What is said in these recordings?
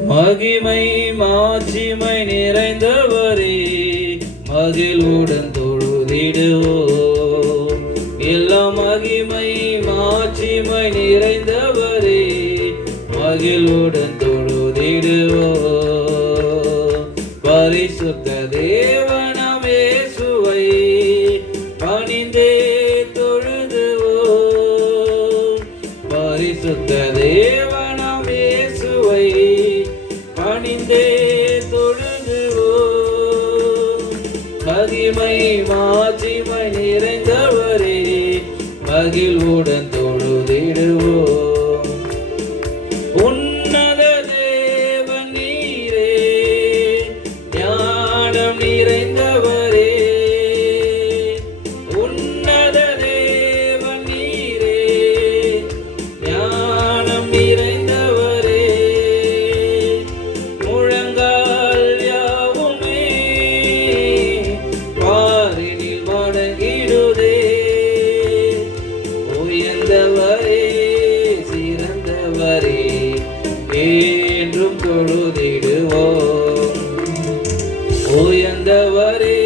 மகிமை மாட்சிமை நிறைந்தவரே, மகிழ்வுடன் தொழுதிடுவோம். எல்லா மகிமை மாட்சிமை நிறைந்தவரே, மகிழ்வுடன் தொழுதிடுவோம். பரிசுத்த தேவனாம் இயேசுவை பணிந்தே தொழுதுவோம். பரிசுத்த தேவனாம் இயேசுவை பணிந்தே தொழுதுவோம். மகிமை மாட்சிமை நிறைந்தவரே, மகிழ்வுடன் தொழுதிடுவோம். உன்னத தேவன் நீரே, ஞானம் நிறைந்தவரே. உன்னத தேவன் நீரே, ஞானம் நிறைந்தவரே. முழங்கால் யாவுமே பாரினில் வணங்கிடுதே. உயர்ந்தவரே, சிறந்தவரே, என்றும் தொழுதிடுவோம். உயர்ந்தவரே,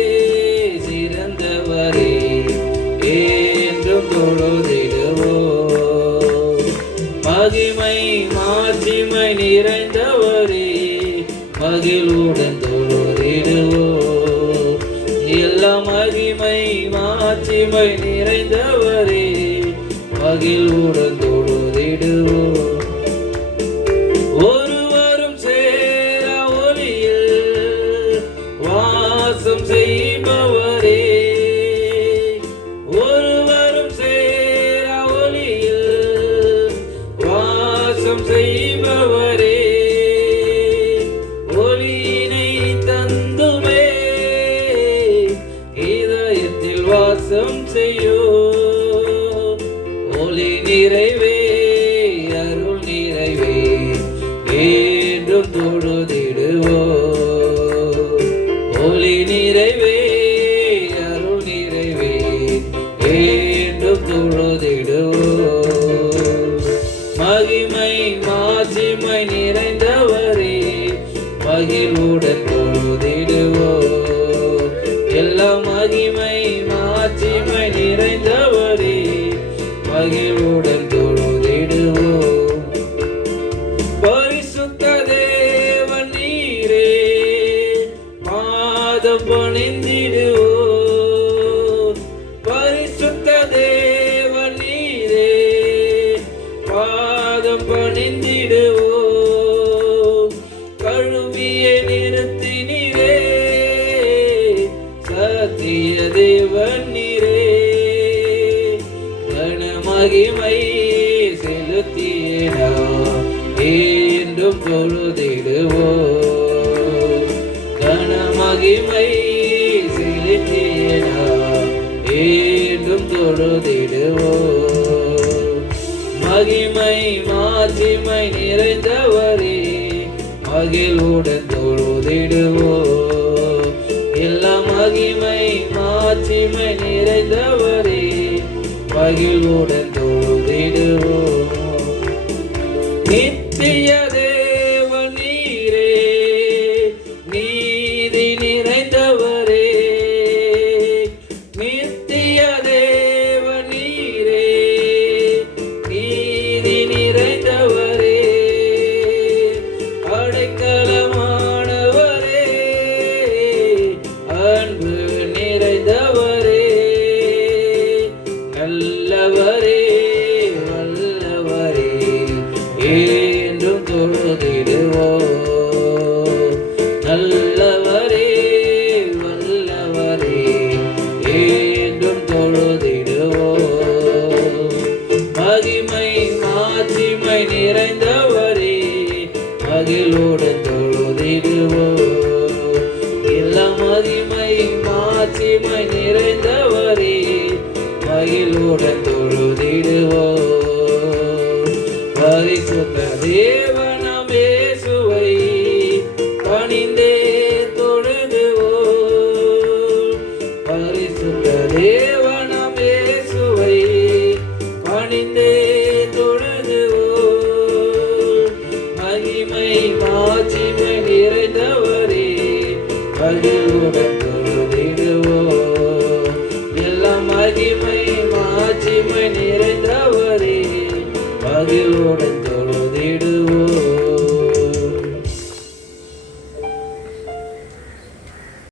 சிறந்தவரே, என்றும் தொழுதிடுவோம். மகிமை மாட்சிமை நிறைந்தவரே, மகிழ்வுடன் தொழுதிடுவோம். எல்லா மகிமை மாட்சிமை நிறைந்தவரே, மகிழ்வுடன் தொழுதிடுவோம். ஒருவரும் சேரா ஒளியில் வாசம் செய்பவரே. ஒருவரும் சேரா ஒளியில் வாசம் செய்பவரே. ஒளியினை தந்துமே இதயத்தில் வாசம் செய்யோ. ஒளி நிறைவே, அருள் நிறைவே, என்றும் தொழுதிடுவோம். ஒளி நிறைவே, அருள் நிறைவே, என்றும் தொழுதிடுவோம். மகிமை மாட்சிமை நிறைந்தவரே, மகிழ்வுடன் தொழுதிடுவோம். எல்லா மகிமை மாட்சிமை நிறைந்தவரே, மகிழ்வுடன் தொழுதிடுவோம். பரிசுத்த தேவன் நீரே, பாதம் பணிந்திடுவோம். பரிசுத்த தேவன் நீரே, பாதம் பணிந்திடுவோம். கழுவிய நிறுத்தினீரே, சத்திய தேவன் நீரே. மகிமை செலுத்தினா என்றும் தொழுதிடுவோம். கன மகிமை செலுத்தினா என்றும் தொழுதிடுவோம். மகிமை மாட்சிமை நிறைந்தவரே, மகிழ்வுடன் தொழுதிடுவோம். எல்லா மகிமை மாட்சிமை நிறைந்தவரே, மகிழ்வுடன் தொழுதிடுவோம். நித்திய தேவன் நீரே, நீதி நிறைந்தவரே. நித்திய தேவன் நீரே, நீதி நிறைந்தவரே. அடைக்கலமானவரே, அன்பு நிறைந்தவரே. நல்லவரே, வல்லவரே, என்றும் தொழுதிடுவோம். நல்லவரே, வல்லவரே, என்றும் தொழுதிடுவோம். மகிமை மாட்சிமை நிறைந்தவரே, மகிழ்வுடன் தொழுதிடுவோம். எல்லா மகிமை மாட்சிமை நிறைந்தவரே, மகிழ்வுடன் தொழுதிடுவோம். பரிசுத்த தேவனாம் இயேசுவை பணிந்தே தொழுதுவோம். பரிசுத்த தேவனாம் இயேசுவை பணிந்தே தொழுதுவோம். மகிமை மகிமை மாட்சிமை நிறைந்தவரே மகிழ்வுடன் தொழுதிடுவோம். எல்லா மகிமை மாட்சிமை நிறைந்தவரே மகிழ்வுடன்